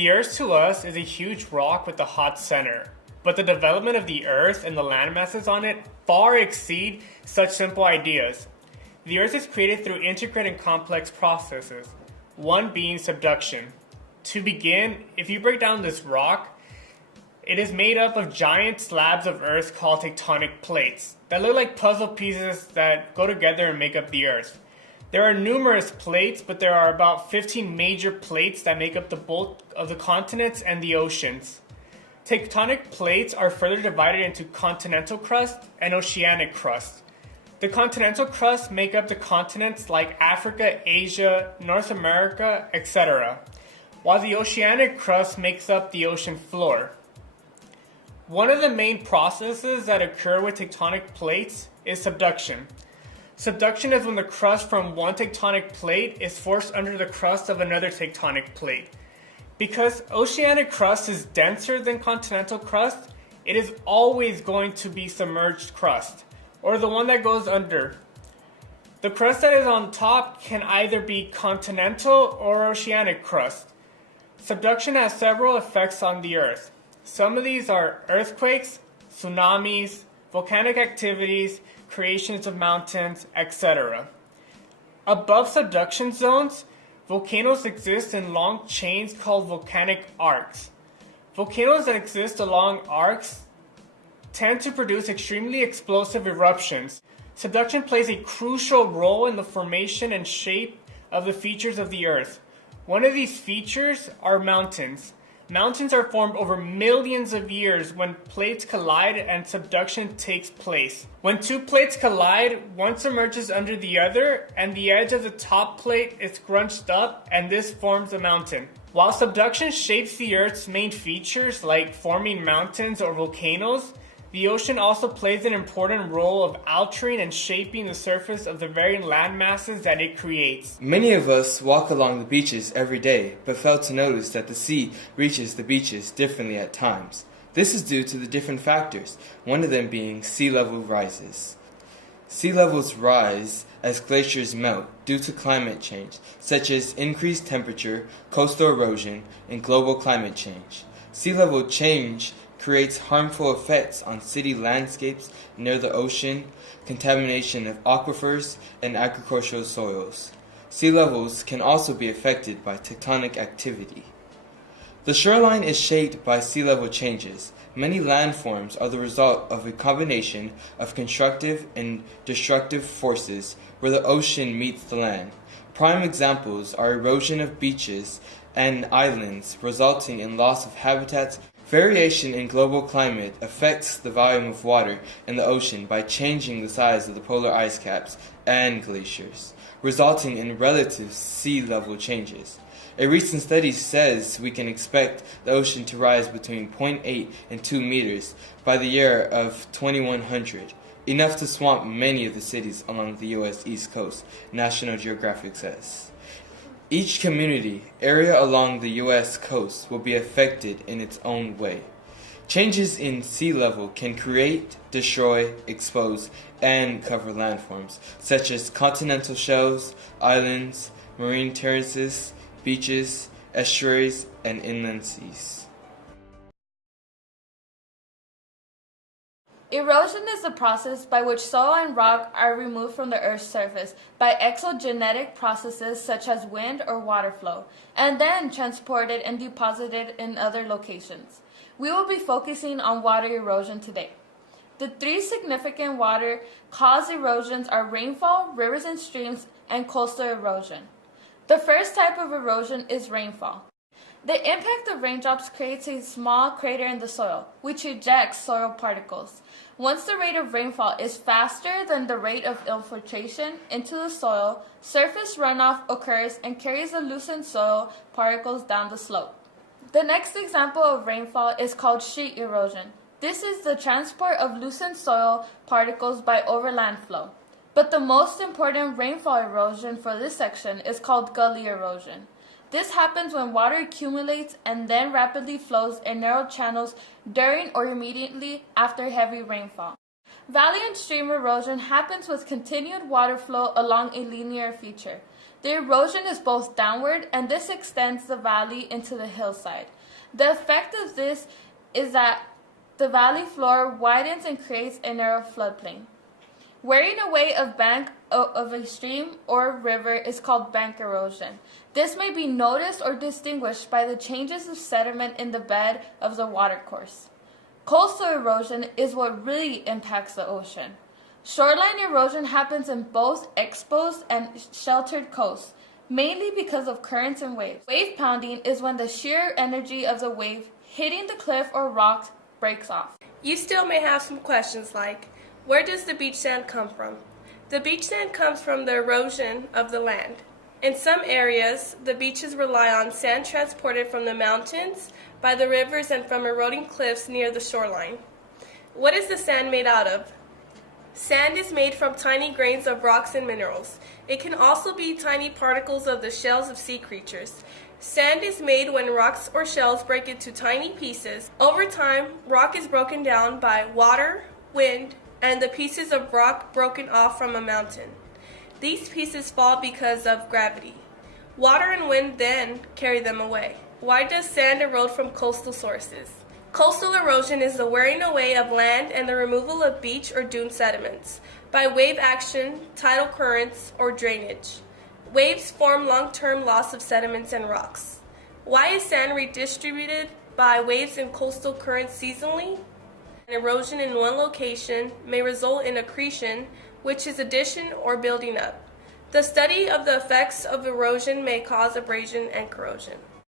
The Earth to us is a huge rock with a hot center, but the development of the Earth and the land masses on it far exceed such simple ideas. The Earth is created through intricate and complex processes, one being subduction. To begin, if you break down this rock, it is made up of giant slabs of Earth called tectonic plates that look like puzzle pieces that go together and make up the Earth. There are numerous plates, but there are about 15 major plates that make up the bulk of the continents and the oceans. Tectonic plates are further divided into continental crust and oceanic crust. The continental crust make up the continents like Africa, Asia, North America, etc., while the oceanic crust makes up the ocean floor. One of the main processes that occur with tectonic plates is subduction. Subduction is when the crust from one tectonic plate is forced under the crust of another tectonic plate. Because oceanic crust is denser than continental crust, it is always going to be submerged crust, or the one that goes under. The crust that is on top can either be continental or oceanic crust. Subduction has several effects on the Earth. Some of these are earthquakes, tsunamis, volcanic activities, creations of mountains, etc. Above subduction zones, volcanoes exist in long chains called volcanic arcs. Volcanoes that exist along arcs tend to produce extremely explosive eruptions. Subduction plays a crucial role in the formation and shape of the features of the Earth. One of these features are mountains. Mountains are formed over millions of years when plates collide and subduction takes place. When two plates collide, one submerges under the other, and the edge of the top plate is scrunched up, and this forms a mountain. While subduction shapes the Earth's main features, like forming mountains or volcanoes, the ocean also plays an important role of altering and shaping the surface of the varying land masses that it creates. Many of us walk along the beaches every day, but fail to notice that the sea reaches the beaches differently at times. This is due to the different factors, one of them being sea level rises. Sea levels rise as glaciers melt due to climate change, such as increased temperature, coastal erosion, and global climate change. Sea level change creates harmful effects on city landscapes near the ocean, contamination of aquifers, and agricultural soils. Sea levels can also be affected by tectonic activity. The shoreline is shaped by sea level changes. Many landforms are the result of a combination of constructive and destructive forces where the ocean meets the land. Prime examples are erosion of beaches and islands, resulting in loss of habitats. Variation in global climate affects the volume of water in the ocean by changing the size of the polar ice caps and glaciers, resulting in relative sea level changes. A recent study says we can expect the ocean to rise between 0.8 and 2 meters by the year of 2100, enough to swamp many of the cities along the U.S. East Coast, National Geographic says. Each community area along the U.S. coast will be affected in its own way. Changes in sea level can create, destroy, expose, and cover landforms, such as continental shelves, islands, marine terraces, beaches, estuaries, and inland seas. Erosion is the process by which soil and rock are removed from the Earth's surface by exogenetic processes such as wind or water flow, and then transported and deposited in other locations. We will be focusing on water erosion today. The three significant water-caused erosions are rainfall, rivers and streams, and coastal erosion. The first type of erosion is rainfall. The impact of raindrops creates a small crater in the soil, which ejects soil particles. Once the rate of rainfall is faster than the rate of infiltration into the soil, surface runoff occurs and carries the loosened soil particles down the slope. The next example of rainfall is called sheet erosion. This is the transport of loosened soil particles by overland flow. But the most important rainfall erosion for this section is called gully erosion. This happens when water accumulates and then rapidly flows in narrow channels during or immediately after heavy rainfall. Valley and stream erosion happens with continued water flow along a linear feature. The erosion is both downward, and this extends the valley into the hillside. The effect of this is that the valley floor widens and creates a narrow floodplain. Wearing away of bank of a stream or river is called bank erosion. This may be noticed or distinguished by the changes of sediment in the bed of the watercourse. Coastal erosion is what really impacts the ocean. Shoreline erosion happens in both exposed and sheltered coasts, mainly because of currents and waves. Wave pounding is when the sheer energy of the wave hitting the cliff or rocks breaks off. You still may have some questions like, where does the beach sand come from? The beach sand comes from the erosion of the land. In some areas, the beaches rely on sand transported from the mountains, by the rivers, and from eroding cliffs near the shoreline. What is the sand made out of? Sand is made from tiny grains of rocks and minerals. It can also be tiny particles of the shells of sea creatures. Sand is made when rocks or shells break into tiny pieces. Over time, rock is broken down by water, wind, and the pieces of rock broken off from a mountain. These pieces fall because of gravity. Water and wind then carry them away. Why does sand erode from coastal sources? Coastal erosion is the wearing away of land and the removal of beach or dune sediments by wave action, tidal currents, or drainage. Waves form long-term loss of sediments and rocks. Why is sand redistributed by waves and coastal currents seasonally? Erosion in one location may result in accretion, which is addition or building up. The study of the effects of erosion may cause abrasion and corrosion.